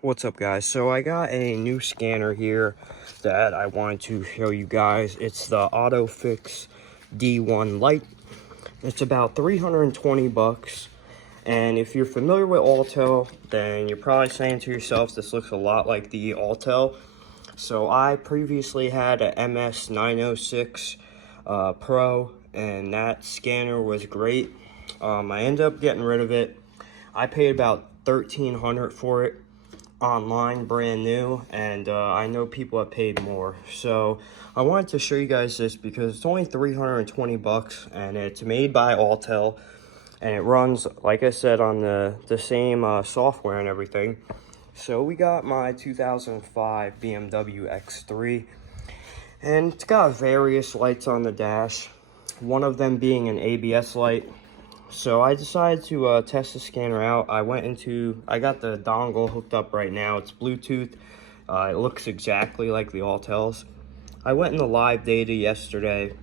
What's up, guys? So I got a new scanner here that I wanted to show you guys. It's the OTOFIX D1 Lite. It's about 320 bucks. And if you're familiar with Autel, then you're probably saying to yourself, this looks a lot like the Autel. So I previously had a MS906 Pro, and that scanner was great. I ended up getting rid of it. I paid about $1,300 for it online, brand new, and I know people have paid more. So I wanted to show you guys this because it's only 320 bucks, and it's made by Autel, and it runs, like I said, on the same software and everything. So we got my 2005 BMW X3, and it's got various lights on the dash, one of them being an ABS light. So I decided to test the scanner out. I got the dongle hooked up right now. It's Bluetooth. It looks exactly like the Autels. I went in the live data yesterday,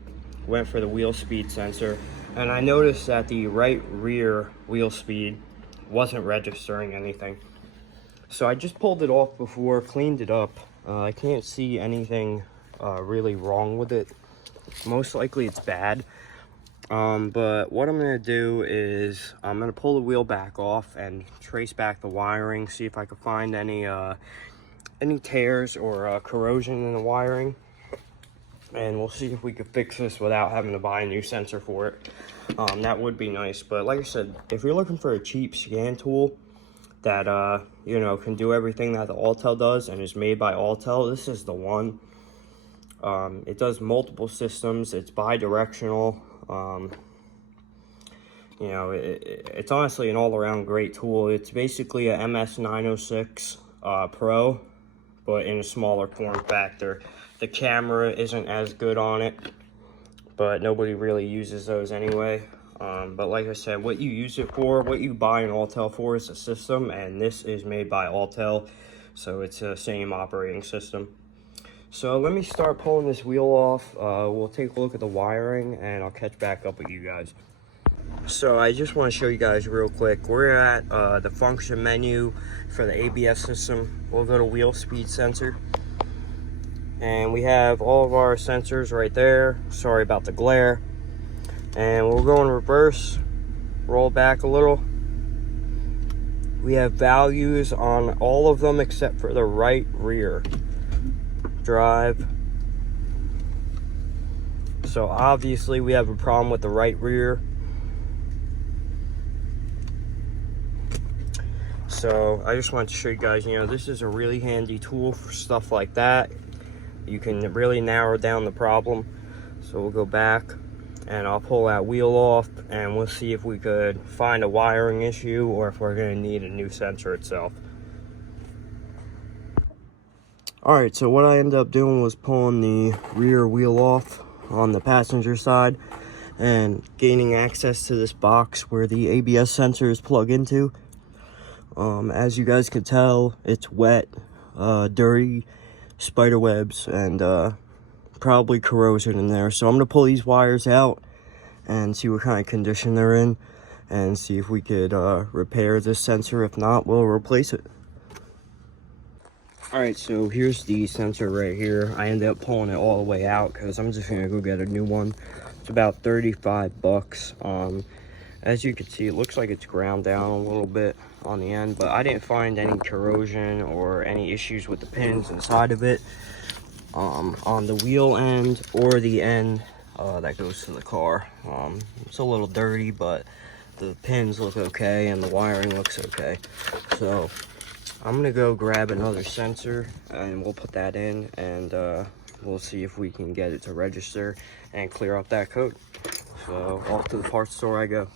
went for the wheel speed sensor, and I noticed that the right rear wheel speed wasn't registering anything. So I just pulled it off before, cleaned it up. I can't see anything really wrong with it. Most likely it's bad. But what I'm going to do is I'm going to pull the wheel back off and trace back the wiring, see if I can find any tears or corrosion in the wiring. And we'll see if we can fix this without having to buy a new sensor for it. That would be nice. But like I said, if you're looking for a cheap scan tool that, can do everything that the Autel does and is made by Autel, this is the one. It does multiple systems. It's bi-directional. It's honestly an all-around great tool. It's basically a MS906 Pro, but in a smaller form factor. The camera isn't as good on it, but nobody really uses those anyway. But like I said, what you use it for, what you buy an Autel for, is a system, and this is made by Autel, so it's the same operating system. So let me start pulling this wheel off. We'll take a look at the wiring, and I'll catch back up with you guys. So I just want to show you guys real quick. We're at the function menu for the ABS system. We'll go to wheel speed sensor. And we have all of our sensors right there. Sorry about the glare. And we'll go in reverse, roll back a little. We have values on all of them except for the right rear drive. So obviously we have a problem with the right rear. So I just wanted to show you guys, this is a really handy tool for stuff like that. You can really narrow down the problem. So we'll go back and I'll pull that wheel off and we'll see if we could find a wiring issue or if we're going to need a new sensor itself. Alright, so what I ended up doing was pulling the rear wheel off on the passenger side and gaining access to this box where the ABS sensor is plugged into. As you guys can tell, it's wet, dirty, spider webs, and probably corrosion in there. So I'm going to pull these wires out and see what kind of condition they're in and see if we could repair this sensor. If not, we'll replace it. Alright, so here's the sensor right here. I ended up pulling it all the way out because I'm just going to go get a new one. It's about 35 bucks. As you can see, it looks like it's ground down a little bit on the end, but I didn't find any corrosion or any issues with the pins inside of it on the wheel end or the end that goes to the car. It's a little dirty, but the pins look okay and the wiring looks okay. So I'm gonna go grab another sensor and we'll put that in, and we'll see if we can get it to register and clear up that code. So off to the parts store I go.